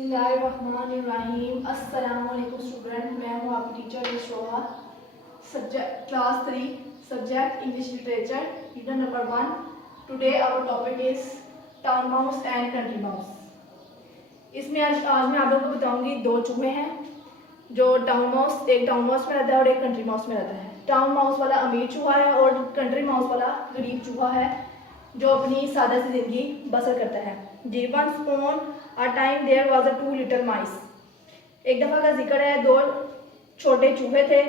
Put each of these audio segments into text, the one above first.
बिस्मिल्लाहिर्रहमानिर्रहीम। अस्सलामुअलैकुम स्टूडेंट, मैं हूँ आपकी teacher शोहा। Subject class 3, subject English literature, reader number 1। Today our topic is town mouse and country mouse. इसमें आज मैं आप लोगों को बताऊंगी दो चूहे हैं जो एक टाउन माउस में रहता है और एक कंट्री माउस में रहता है। टाउन माउस वाला अमीर चूहा है और कंट्री माउस वाला गरीब चूहा है जो अपनी सादा सी जिंदगी बसर करता है। जी once upon a time there was a 2 little माइस। एक दफ़ा का जिक्र है, दो छोटे चूहे थे।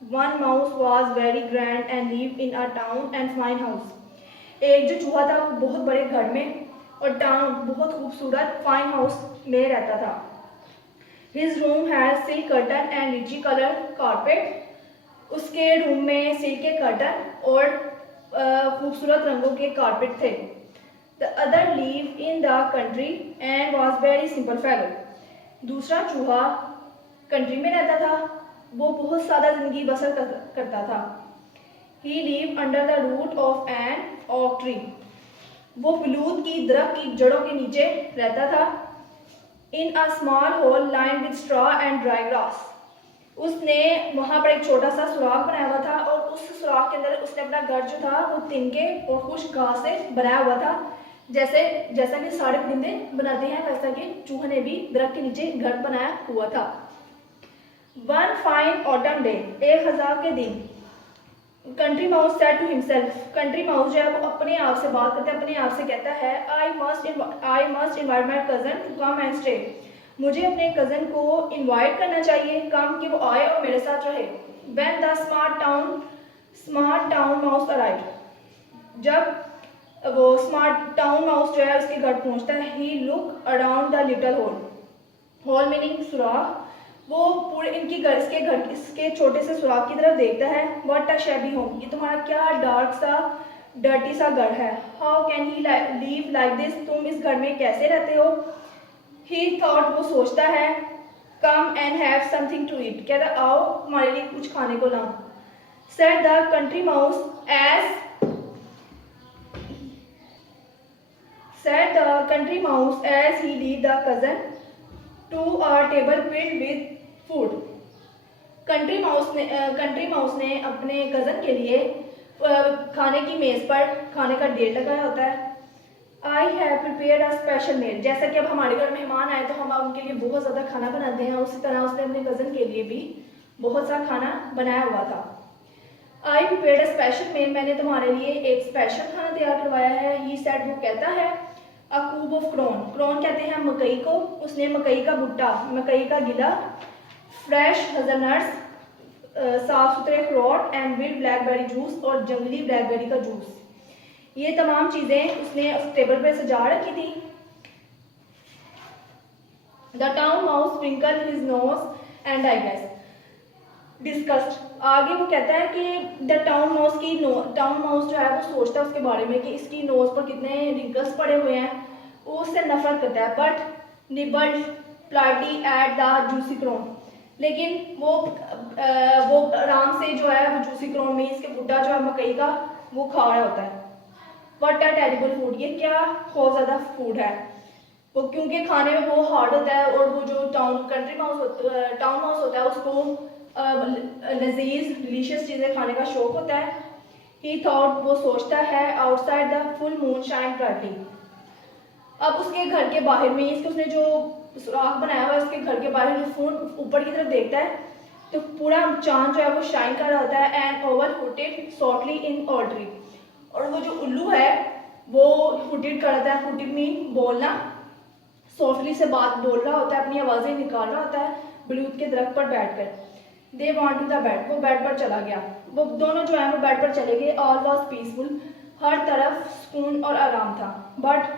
One mouse was very grand and live in a town and fine house. एक जो चूहा था वो बहुत बड़े घर में और टाउन बहुत खूबसूरत फाइन हाउस में रहता था। His room has silk curtain and rich colour carpet. उसके रूम में सिल्क के कर्टन और खूबसूरत रंगों के कारपेट थे। The other live in the country and was very simple fellow. दूसरा चूहा कंट्री में रहता था, वो बहुत सादा जिंदगी बसर करता था। He live under the root of an oak tree. वो बलूत की दरख्त की जड़ों के नीचे रहता था। इन a small whole line with straw and dry grass. उसने वहां पर एक छोटा सा सुराख बनाया हुआ था और उस सुराख के अंदर उसने अपना घर जो था वो तिनके और खुश्क घास से बनाया हुआ था। जैसा कि सारे परिंदे बनाते हैं वैसा कि चूहे ने भी दरख्त के नीचे घर बनाया हुआ था। वन फाइन ऑटम डे, एक खज़ां के दिन, country mouse said to himself. Country mouse जो है वो अपने आप से बात करता है, अपने आप से कहता है I must invite my cousin to come and stay. मुझे अपने कजन को इनवाइट करना चाहिए, कम कि वो आए और मेरे साथ रहे। When the smart town mouse arrived. जब वो स्मार्ट टाउन माउस जो है उसके घर पहुंचता है, ही look around the little hole meaning सुराख। वो पूरे इसके छोटे से सुराख की तरफ देखता है। व्हाट अ शैबी होम, ये तुम्हारा क्या डार्क सा डर्टी सा घर है। How can he leave like this, तुम इस घर में कैसे रहते हो। ही थॉट, वो सोचता है, come and have something to eat, कहता आओ हमारे लिए कुछ खाने को लाओ। Said the country mouse as he lead the cousin to a table filled with food. Country mouse ने अपने कजन के लिए खाने की मेज पर खाने का ढेर लगाया होता है। I have prepared a special meal. जैसा कि अब हमारे घर मेहमान आए तो हम उनके लिए बहुत ज़्यादा खाना बनाते हैं, उसी तरह उसने अपने कज़न के लिए भी बहुत सा खाना बनाया हुआ था। आई प्रिपेयर्ड अ स्पेशल मील, मैंने तुम्हारे लिए एक स्पेशल खाना तैयार करवाया है। ही सेड, वो कहता है, अ कूब ऑफ क्रॉन कहते हैं मकई को। उसने मकई का भुट्टा, मकई का गिला, फ्रेश हज़लनट्स, साफ सुथरे अखरोट एंड विल्ड ब्लैकबेरी जूस और जंगली ब्लैकबेरी का जूस, ये तमाम चीजें उसने उस टेबल पे सजा रखी थी। The town mouse sprinkle his nose and I guess discussed. आगे वो कहता है कि द टाउन माउस जो है वो सोचता है उसके बारे में कि इसकी नोज पर कितने रिंकल्स पड़े हुए हैं। वो उससे नफरत करता है। But nibbled प्लाइटली at the juicy crown, लेकिन वो आराम से जो है वो जूसी क्रोन में इसके भुट्टा जो है मकई का वो खा रहा होता है। व्हाट अ टेरिबल फूड, ये क्या बहुत ज़्यादा फूड है। वो क्योंकि खाने में वो हार्ड होता है और वो जो टाउन माउस होता है उसको लजीज डिलीशियस चीज़ें खाने का शौक होता है। ही थॉट, वो सोचता है, outside the full moon shine brightly. अब उसके घर के बाहर में इसके उसने जो सुराख बनाया हुआ है उसके घर के बाहर जो फोन ऊपर की तरफ देखता है तो पूरा चांद जो है वो शाइन कर रहा होता है। एंड ओवर हुटेड शॉर्टली इन ऑर्डरी, और वो जो उल्लू है वो हुटेड कर रहा है। हुटेड मीन बोलना, सॉफ्टली से बात बोल रहा होता है, अपनी आवाज़ें निकाल रहा होता है बलूत के दरख्त पर बैठकर। They want to the bed, वो बेड पर चला गया। वो दोनों जो है वो बेड पर चले गए। ऑल वॉज पीसफुल, हर तरफ सुकून और आराम था। But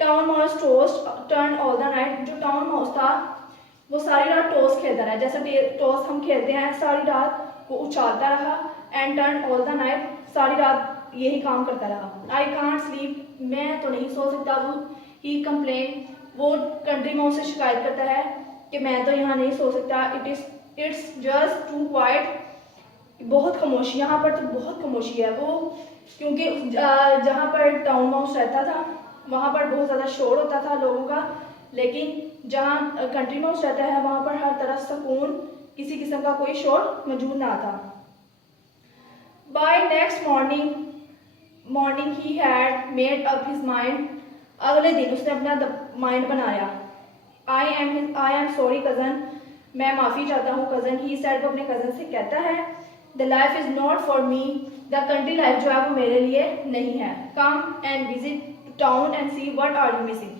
town mouse tossed turn all the night, जो टाउन माउस था वो सारी रात टॉस खेलता रहा। जैसे टॉस हम खेलते हैं, सारी रात वो उछालता रहा। And turn all the night, सारी रात यही काम करता रहा। आई कांट स्लीप, मैं तो नहीं सो सकता। वो ही कंप्लेन, वो कंट्री माउस से शिकायत करता है कि मैं तो यहाँ नहीं सो सकता। इट्स जस्ट टू क्वाइट, बहुत खामोशी, यहाँ पर तो बहुत खामोशी है। वो क्योंकि जहाँ पर टाउन माउस रहता था वहाँ पर बहुत ज़्यादा शोर होता था लोगों का, लेकिन जहाँ कंट्री माउस रहता है वहाँ पर हर तरफ सुकून, किसी किस्म का कोई शोर मौजूद ना था। By next morning he had made up his mind. अगले दिन उसने अपना माइंड बनाया। आई एम सॉरी कज़न, मैं माफ़ी चाहता हूँ कज़न। ही सेड, वो अपने कज़न से कहता है, the life is not for me, the country life जो है वो मेरे लिए नहीं है। Come and visit town and see what are you missing.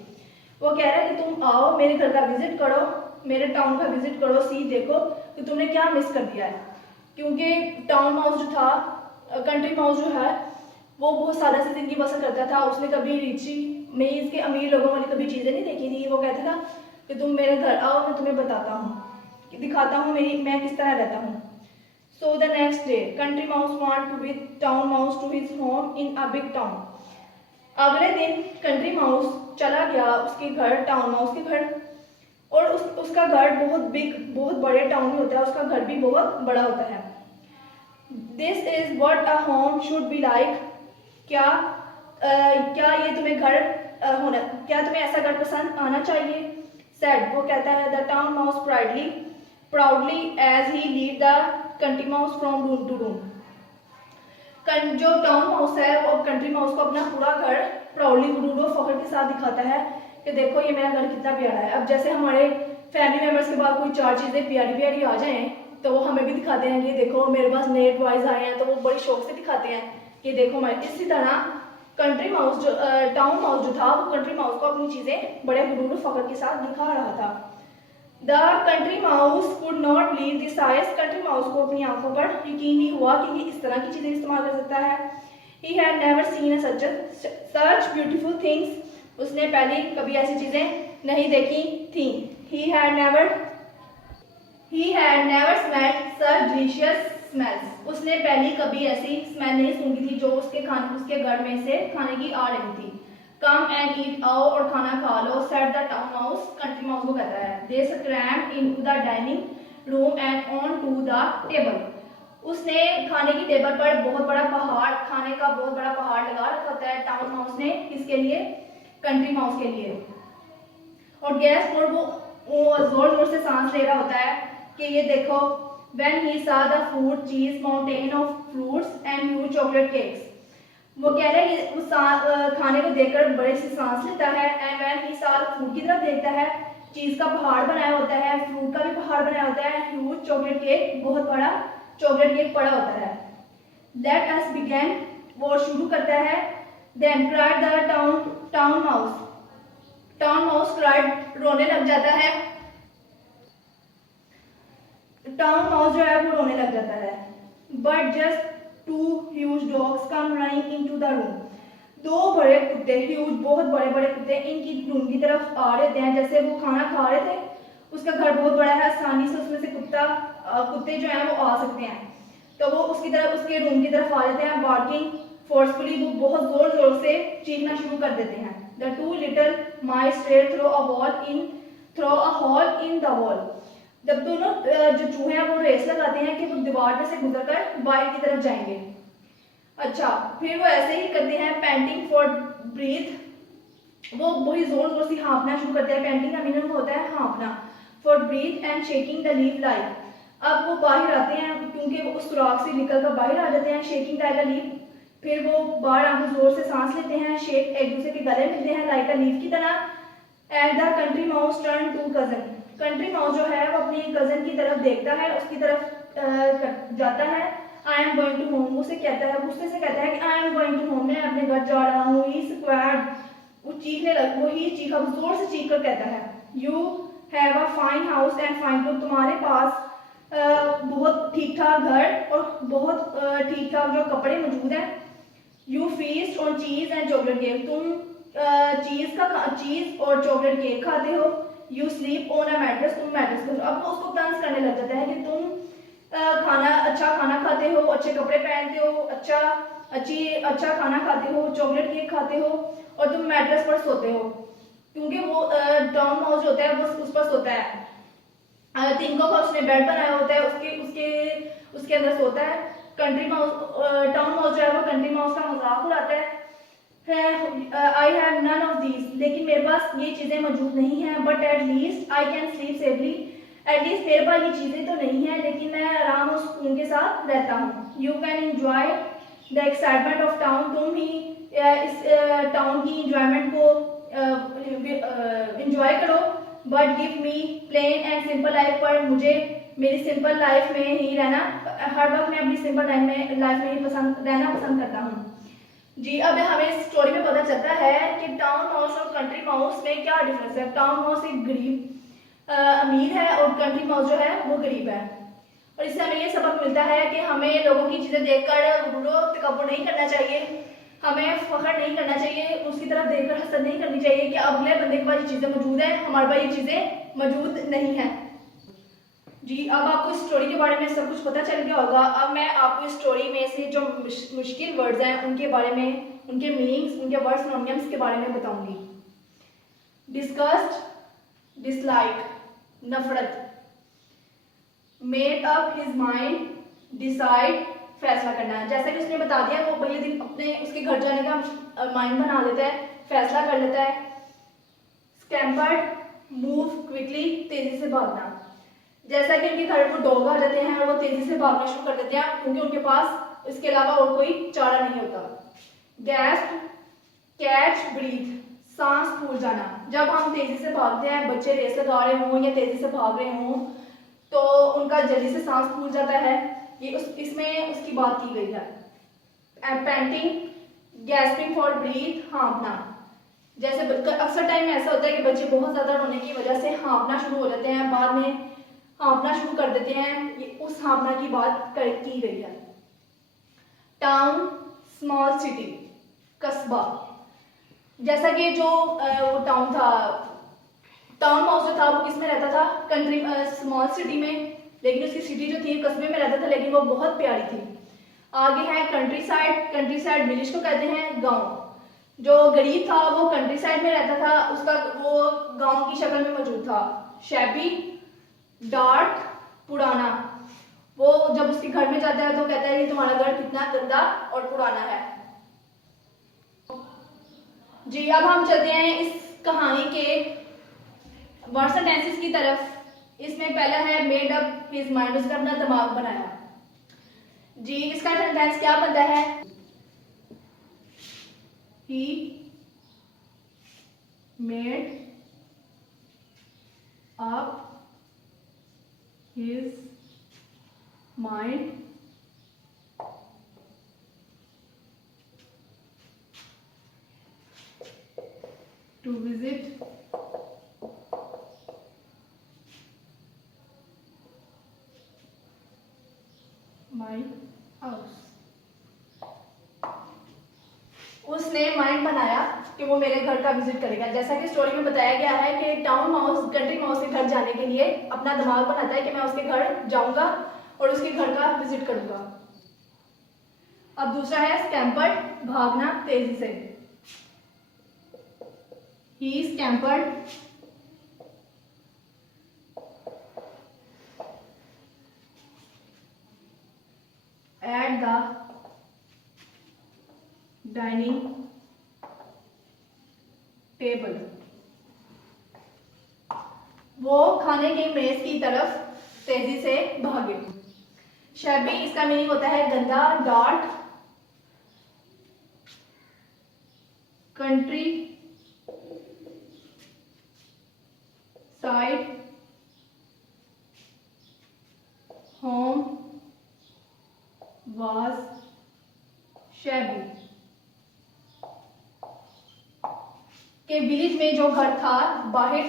वो कह रहा है कि तुम आओ, मेरे घर का विजिट करो, मेरे टाउन का विजिट करो, सी देखो कि तुमने क्या मिस कर दिया है। क्योंकि टाउन माउस जो था, कंट्री माउस जो है वो बहुत सालों से ज़िंदगी बसर करता था। उसने कभी रिची में इसके अमीर लोगों वाली कभी चीज़ें नहीं देखी थी। वो कहता था कि तुम मेरे घर आओ, मैं तुम्हें बताता हूँ, दिखाता हूँ मैं किस तरह रहता हूँ। So the next day country mouse want to with town mouse to his home in a big town. अगले दिन कंट्री माउस चला गया उसके घर, टाउन माउस के घर, और उसका घर बहुत बड़े टाउन में होता है, उसका घर भी बहुत बड़ा होता है। This is what a home should be like. क्या ये तुम्हें घर होना, क्या तुम्हें ऐसा घर पसंद आना चाहिए? सेड, वो कहता है, the town mouse proudly as he lead the country mouse from room to room. जो टाउन माउस है वो कंट्री माउस को अपना पूरा घर प्राउडली गुरूर फख्र के साथ दिखाता है कि देखो ये मेरा घर कितना प्यारा है। अब जैसे हमारे फैमिली मेम्बर्स के बाद कोई चार चीज़ें प्यारी प्यारी आ जाएं तो वो हमें भी दिखाते हैं कि देखो मेरे पास नए टॉयज आए हैं, तो वो बड़ी शौक से दिखाते हैं कि देखो मैं। इसी तरह कंट्री माउस जो टाउन माउस जो था वो कंट्री माउस को अपनी चीज़ें बड़े गुरूर फख्र के साथ दिखा रहा था। The country mouse could not believe this eyes. Country mouse को अपनी आंखों पर यकीन नहीं हुआ कि ये इस तरह की चीज़ें इस्तेमाल कर सकता है। He had never seen such beautiful things. उसने पहले कभी ऐसी चीज़ें नहीं देखी थी। He had never smelled such delicious smells. उसने पहले कभी ऐसी स्मेल नहीं सूंघी थी जो उसके घर में से खाने की आ रही थी। कम एंड ईट, आओ और खाना खा लो, said the town mouse. Country mouse को कहता है। दे स्क्रैम्ड into the dining room and on to the table. उसने खाने की टेबल पर बहुत बड़ा पहाड़, खाने का बहुत बड़ा पहाड़ लगा रखा होता है टाउन माउस ने। किसके लिए? कंट्री माउस के लिए। और गैस पर वो जोर जोर से सांस ले रहा होता है कि ये देखो, when he saw the food cheese mountain of fruits and huge chocolate cakes। वो कह रहे हैं उस खाने को देखकर बड़े से सांस लेता है। And when he saw the food की तरफ देखता है, चीज का पहाड़ बनाया होता है, फ्रूट का भी पहाड़ बनाया होता है, ह्यूज चॉकलेट केक, बहुत बड़ा चॉकलेट केक पड़ा होता है। लेट अस बिगिन, वो शुरू करता है। Then cried the town mouse cried, रोने लग जाता है। टाउन माउस जो है वो रोने लग जाता है। But just two huge dogs come running into the room. दो बड़े कुत्ते, ह्यूज बहुत बड़े बड़े कुत्ते इनकी रूम की तरफ आ रहे हैं। जैसे वो खाना खा रहे थे, उसका घर बहुत बड़ा है, आसानी से उसमें से कुत्ते जो हैं वो आ सकते हैं। तो वो उसके रूम की तरफ आ जाते हैं, बार्किंग फोर्सफुली, वो बहुत जोर जोर से चीखना शुरू कर देते हैं। The two little mice straight through a hole in the wall. जब दोनों जो चूहे हैं वो रेस लगाते हैं कि वो दीवार में से गुजरकर बाहर की तरफ जाएंगे। अच्छा, फिर वो ऐसे ही करते हैं। पैंटिंग फॉर ब्रीथ, वो वही जोर जोर से हाँफना शुरू करते हैं। पैंटिंग का मीनिंग होता है हाँफना। For breathe and shaking the leaf like. अब वो बाहर आते हैं क्योंकि वो उस सुराख से निकल कर बाहर आ जाते हैं। शेकिंग लाइक अ लीफ, फिर वो बाहर आकर जोर से सांस लेते हैं। शेक, एक दूसरे के गले मिलते हैं लाइक अ लीफ की तरह। And the country mouse turn to cousin. Country mouse जो है वो अपनी कजन की तरफ देखता है, उसकी तरफ जाता है। I am going to home, उसे कहता है, गुस्से से कहता है कि I am going to home, मैं अपने घर जा रहा हूँ। ही स्क्वाड, वो चीखने लग, वो ही चीखा, जोर से चीख कर कहता है। You have a fine house and fine cloth, तुम्हारे पास बहुत ठीक ठाक घर और बहुत ठीक ठाक जो कपड़े मौजूद हैं। यू फीस्ट ऑन चीज एंड चॉकलेट केक, तुम चीज और चॉकलेट केक खाते हो। You sleep on a mattress, तुम मैट्रेस पर। अब वो उसको तंज करने लग जाता है कि तुम अच्छा खाना खाते हो, अच्छे कपड़े पहनते हो, अच्छा खाना खाते हो, चॉकलेट केक खाते हो, और तुम मैट्रेस पर सोते हो। क्योंकि वो टाउन माउस होता है वो उस पर सोता है। तिनकों का उसने बेड बनाया होता है, उसके अंदर सोता है। टाउन माउस जो है वो कंट्री माउस का मजाक उड़ाता है। I have none of these, लेकिन मेरे पास ये चीज़ें मौजूद नहीं हैं। But at least I can sleep safely, at least मेरे पास ये चीज़ें तो नहीं हैं, लेकिन मैं आराम और सुकून के साथ रहता हूँ। You can enjoy the excitement of town, तुम ही इस टाउन की इंजॉयमेंट को इंजॉय करो। But give me plain and simple life, पर मुझे मेरी सिंपल लाइफ में ही रहना, हर वक्त मैं अपनी सिंपल लाइफ में ही रहना पसंद करता हूँ। जी, अब हमें इस स्टोरी में पता चलता है कि टाउन माउस और कंट्री माउस में क्या डिफरेंस है। टाउन माउस एक गरीब अमीर है और कंट्री माउस जो है वो गरीब है। और इससे हमें ये सबक मिलता है कि हमें लोगों की चीज़ें देखकर गुरूर तकब्बुर नहीं करना चाहिए, हमें फख्र नहीं करना चाहिए, उसकी तरफ देखकर हसद नहीं करनी चाहिए कि अगले बंदे के पास ये चीज़ें मौजूद है, हमारे पास ये चीज़ें मौजूद नहीं है। जी, अब आपको इस स्टोरी के बारे में सब कुछ पता चल गया होगा। अब मैं आपको इस स्टोरी में से जो मुश्किल वर्ड्स हैं उनके बारे में, उनके मीनिंग्स, उनके वर्ड सिनोनिम्स के बारे में बताऊंगी। डिस्गस्ट, डिसलाइक, नफरत। Made up his mind, decide, फैसला करना है। जैसा कि उसने बता दिया, वो पहले दिन अपने उसके घर जाने का माइंड बना लेता है, फैसला कर लेता है। स्कैम्पर्ड, मूव क्विकली, तेजी से भागना। जैसा कि उनके घर को डॉग आ जाते हैं और वो तेजी से भागना शुरू कर देते हैं, क्योंकि उनके पास इसके अलावा और कोई चारा नहीं होता। गैस्प, कैच, ब्रीथ, सांस फूल जाना। जब हम तेजी से भागते हैं, बच्चे रेस लगा रहे हों या तेजी से भाग रहे हों, तो उनका जल्दी से सांस फूल जाता है। ये इसमें उसकी बात की गई है। Painting, gasping for breathe, हाँफना। जैसे अक्सर टाइम ऐसा होता है कि बच्चे बहुत ज्यादा रोने की वजह से हाँफना शुरू हो जाते हैं, बाद में हाँफना शुरू कर देते हैं, ये उस हाँफना की बात की गई है। टाउन, स्मॉल सिटी, कस्बा। जैसा कि जो वो टाउन था, टाउन माउस जो था वो किस में रहता था, कंट्री स्मॉल सिटी में, लेकिन उसकी सिटी जो थी कस्बे में रहता था, लेकिन वो बहुत प्यारी थी। आगे है country side. Country side village को कहते हैं, गांव। जो गरीब था वो कंट्री साइड में रहता था, उसका वो गांव की शक्ल में मौजूद था। शैबी, डार्क, पुराना। वो जब उसके घर में जाता है तो कहता है कि तुम्हारा घर कितना गंदा और पुराना है। जी, अब हम चलते हैं इस कहानी के वर्ड्स एंड टेंसेस की तरफ। इसमें पहला है मेड अप हिज माइंड, उसका अपना दिमाग बनाया। जी, इसका सेंटेंस क्या बनता है? He made up his mind to visit my house। उसने माइंड बनाया कि वो मेरे घर का विजिट करेगा। जैसा कि स्टोरी में बताया गया है कि टाउन माउस कंट्री माउस के घर जाने के लिए अपना दिमाग बनाता है कि मैं उसके घर जाऊंगा और उसके घर का विजिट करूंगा। अब दूसरा है स्कैम्पर्ड, भागना तेजी से। ही स्कैम्पर्ड एट द डाइनिंग टेबल। वो खाने के मेज की तरफ तेजी से भागे। शैबी, इसका मीनिंग होता है गंदा, dark. Country side, home was shabby. के विलेज में जो घर था, बाहर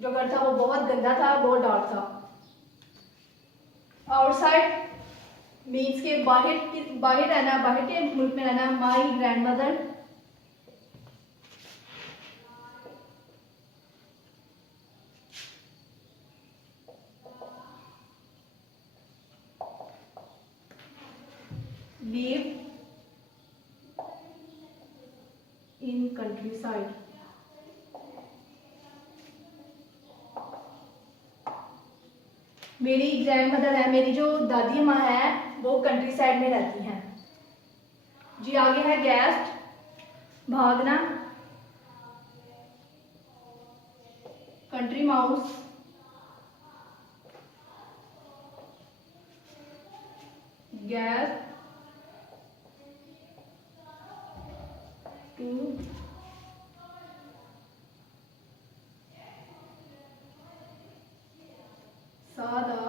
जो घर था वो बहुत गंदा था, बहुत डार्क था। आउटसाइड मीन्स के बाहर रहना, बाहर के मुल्क में रहना। माई ग्रैंडमदर, live in countryside। मेरी ग्रैंड मदर है, मेरी जो दादी माँ है वो कंट्री साइड में रहती हैं। जी, आगे है गेस्ट। भागना, कंट्री माउस, गैस, टू, सादा,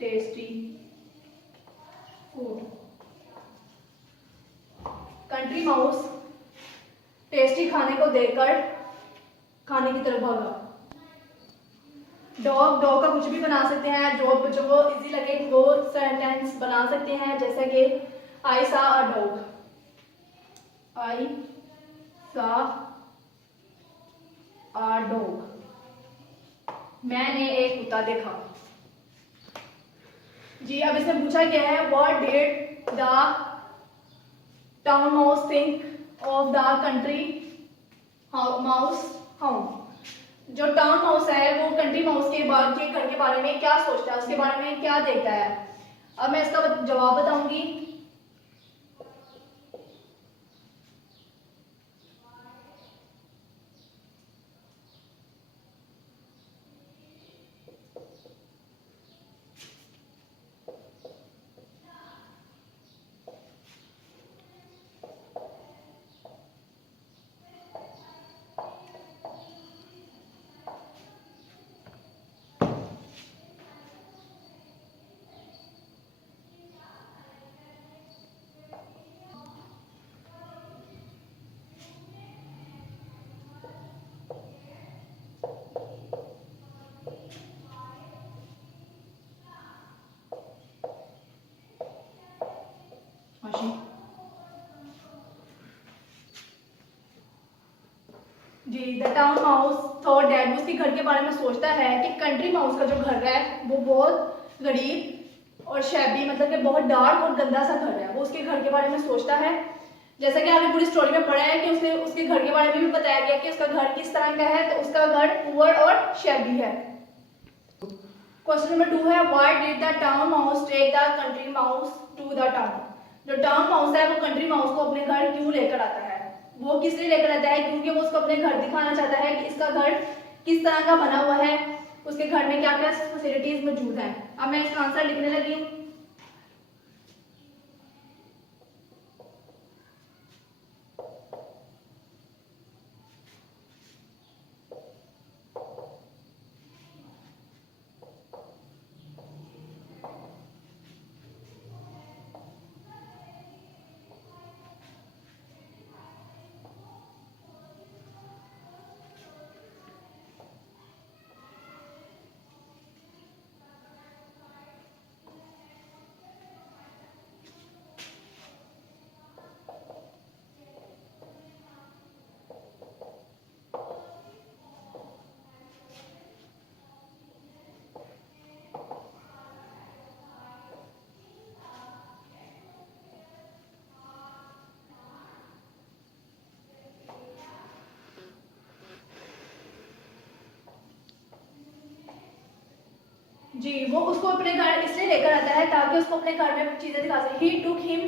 tasty food. Country mouse tasty खाने को देखकर खाने की तरफ भागा। डॉग, डॉग का कुछ भी बना सकते हैं, जो बच्चों को इजी लगे वो सेंटेंस बना सकते हैं, जैसे कि आई सा अ डॉग, आई सा अ डॉग, मैंने एक कुत्ता देखा। जी, अब इसमें पूछा गया है what did the town mouse think of the country mouse house. जो टाउन माउस है वो कंट्री माउस के घर के बारे में क्या सोचता है, उसके बारे में क्या देखता है। अब मैं इसका जवाब बताऊंगी। जी, the town mouse thought that, उसके घर के बारे में सोचता है कि कंट्री माउस का जो घर है वो बहुत गरीब और शैबी, मतलब कि बहुत डार्क और गंदा सा घर है। वो उसके घर के बारे में सोचता है। जैसा कि आपने पूरी स्टोरी में पढ़ा है कि उसके घर के बारे में भी बताया गया कि उसका घर किस तरह का है, तो उसका घर पुअर और शैबी है। क्वेश्चन नंबर 2 है why did the town mouse take the country mouse to the town. जो टाउन माउस है वो कंट्री माउस को अपने घर क्यों लेकर आता है, वो किस लिए लेकर आता है, क्योंकि वो उसको अपने घर दिखाना चाहता है कि इसका घर किस तरह का बना हुआ है, उसके घर में क्या क्या फैसिलिटीज मौजूद हैं। अब मैं इसका आंसर लिखने लगी हूँ। जी, वो उसको अपने घर इसलिए लेकर आता है ताकि उसको अपने घर में चीजें दिखा सके। ही took him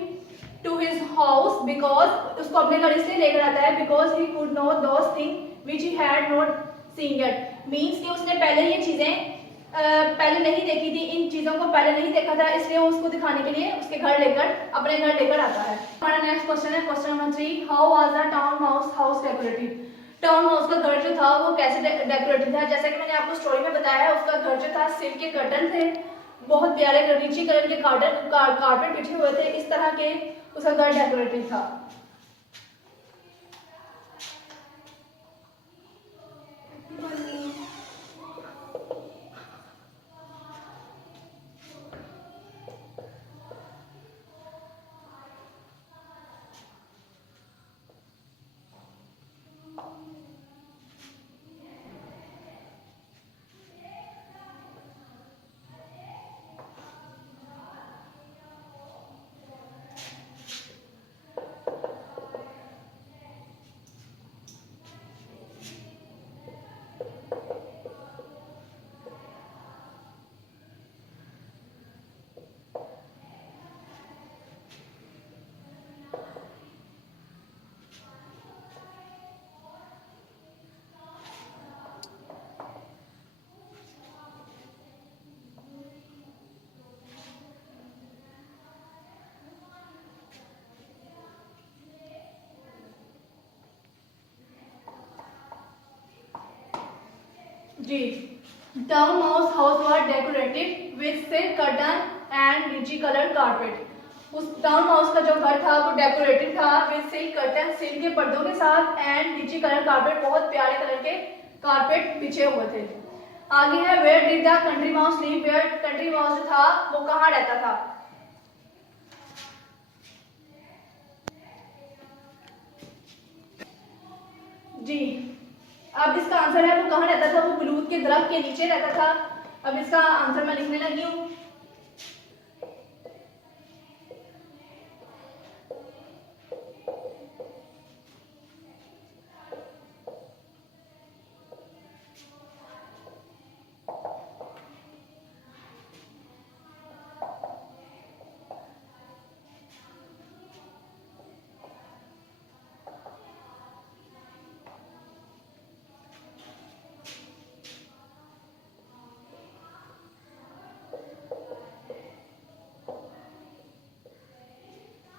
to his house because, उसको अपने घर इसलिए लेकर आता है because he could no those thing which he had not seen yet. Means कि उसने पहले ये चीजें पहले नहीं देखी थी, इन चीजों को पहले नहीं देखा था, इसलिए वो उसको दिखाने के लिए उसके घर लेकर अपने घर लेकर आता है। हमारा नेक्स्ट क्वेश्चन है question number 3, how was the town mouse house decorated. Town mouse का घर जो था वो कैसे डेकोरेटेड था। जैसा कि मैंने आपको स्टोरी में बताया है, उसका घर जो था सिल्क के कर्टन थे, बहुत प्यारे रिची कलर के कारपेट बिछे हुए थे, इस तरह के उसका घर डेकोरेटेड था। जी, town mouse house was decorated with silk curtain and rich colour carpet. उस टाउन माउस का जो घर था वो डेकोरेटेड था विद सिल्क कर्टन, सिल्क के पर्दों के साथ, एंड रिची कलर कारपेट, बहुत प्यारे कलर के कारपेट बिछे हुए थे। आगे है where did the country mouse live, where country mouse जो था वो कहाँ रहता था। जी, अब इसका आंसर है वो कहाँ रहता था, वो बलूत के दरख्त के नीचे रहता था। अब इसका आंसर मैं लिखने लगी हूँ।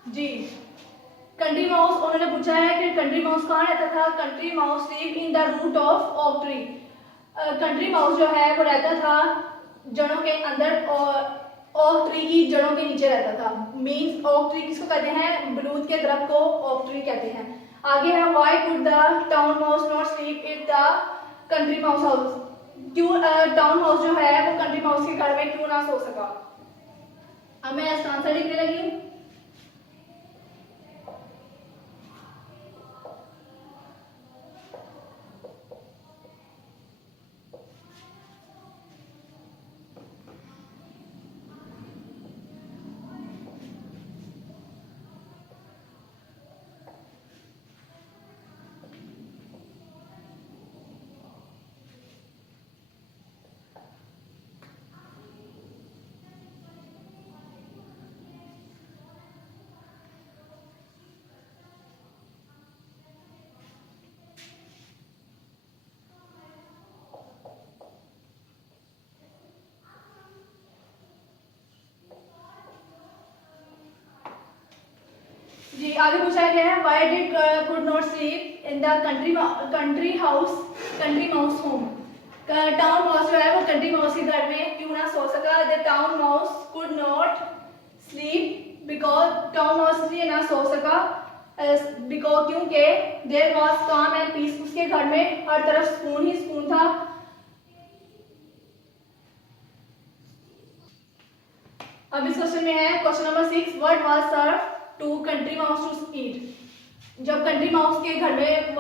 जी, कंट्री माउस, उन्होंने पूछा है कि कंट्री माउस कहाँ रहता था। Country mouse live in the root of oak tree. Country mouse जो है वो रहता था जड़ों के अंदर और ओक ट्री की जड़ों के नीचे रहता था। मींस ओक ट्री किसको कहते हैं, बलूत के दरख्त को ओक ट्री कहते हैं। आगे है why could the town mouse not sleep in the country mouse house. क्यों टाउन माउस जो है वो कंट्री माउस के घर में क्यों ना सो सका। अब मैं इसका आंसर लिखने लगी हूँ। जी, आगे पूछा गया है why did could not sleep in the country mouse home. Town mouse जो है वो कंट्री माउस के घर में क्यों ना सो सका। The town mouse could not sleep because, town mouse इसलिए ना सो सका बिकॉज क्योंकि देयर वाज काम एंड पीस, उसके घर में हर तरफ सुकून ही सुकून था। अब इस क्वेश्चन में है question number 6, what was serve to country mouse to eat. जब कंट्री माउस के घर में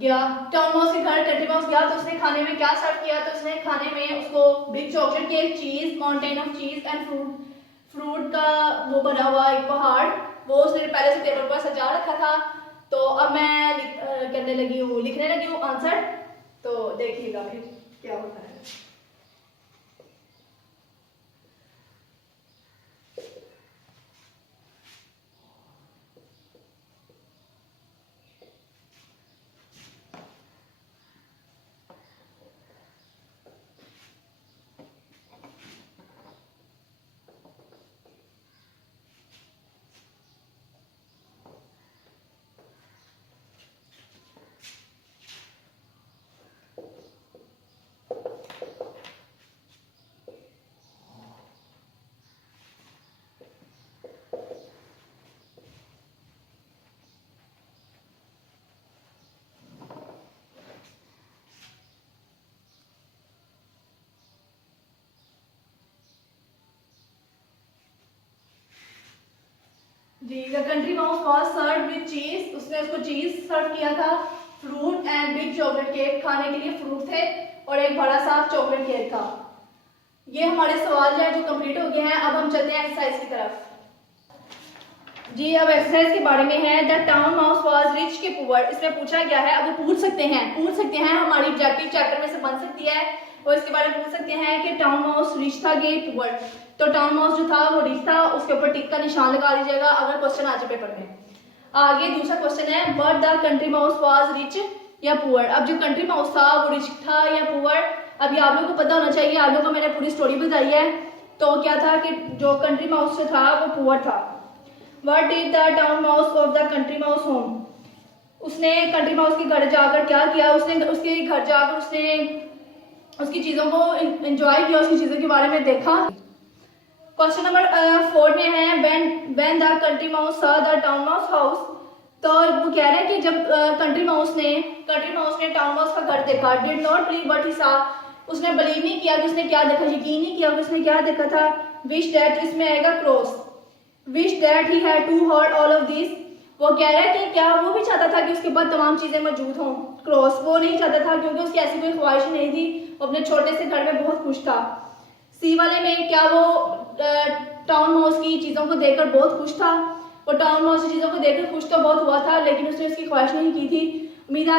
गया, टाउन माउस के घर कंट्री माउस गया तो उसने खाने में क्या सर्व किया। तो उसने खाने में उसको बिग चॉकलेट केक, चीज, माउंटेन ऑफ चीज एंड फ्रूट का वो बना हुआ एक पहाड़, वो उसने पहले से टेबल पर सजा रखा था। तो अब मैं लिखने लगी हूँ आंसर। तो देखिएगा फिर क्या होता है। जी, the country mouse was served with चीज, उसने उसको चीज सर्व किया था, fruit and big chocolate cake, खाने के लिए फ्रूट थे और एक बड़ा सा चॉकलेट केक था। ये हमारे सवाल जो है जो कंप्लीट हो गए हैं। अब हम चलते हैं एक्सरसाइज की तरफ। जी, अब एक्सरसाइज के बारे में है। The town mouse was rich के पुअर, इसमें पूछा गया है। अब पूछ सकते हैं हमारी ऑब्जेक्टिव चैप्टर में से बन सकती है और इसके बारे में पूछ सकते हैं कि टाउन माउस रिच था कि पुअर। तो टाउन माउस जो था वो रिच था, उसके ऊपर टिक का निशान लगा दीजिएगा अगर क्वेश्चन आ जाए पेपर में। आगे दूसरा क्वेश्चन है, but the country mouse was rich या पुअर। अब जो कंट्री माउस था वो रिच था या पुअर, अभी आप लोगों को पता होना चाहिए। आप लोगों को मैंने पूरी स्टोरी बताई है। तो क्या था कि जो कंट्री माउस जो था वो पुअर था। What did the town mouse of the country mouse home. उसने कंट्री माउस के घर जाकर क्या किया, उसने उसके घर जाकर उसने उसकी चीज़ों को एंजॉय किया, उसकी चीज़ों के बारे में देखा। क्वेश्चन नंबर 4 में है when the country mouse saw the town mouse house. तो वो कह रहे हैं कि जब कंट्री माउस ने टाउन माउस का घर देखा, did not believe what he saw, उसने बिलीव नहीं किया कि उसने क्या देखा, यकीन नहीं किया कि उसने क्या देखा था। विश दैट, इसमें आएगा cross, wish that he had to heard all of this, वो कह रहा है कि क्या वो भी चाहता था कि उसके पास तमाम चीज़ें मौजूद हों। क्रॉस, वो नहीं चाहता था क्योंकि उसकी ऐसी कोई ख्वाहिश नहीं थी, वो अपने छोटे से घर में बहुत खुश था। सी वाले में क्या वो टाउन माउस की चीज़ों को देखकर बहुत खुश था, वो टाउन माउस की चीज़ों को देखकर खुश तो बहुत हुआ था, लेकिन उसने उसकी ख्वाहिश नहीं की थी। उम्मीद है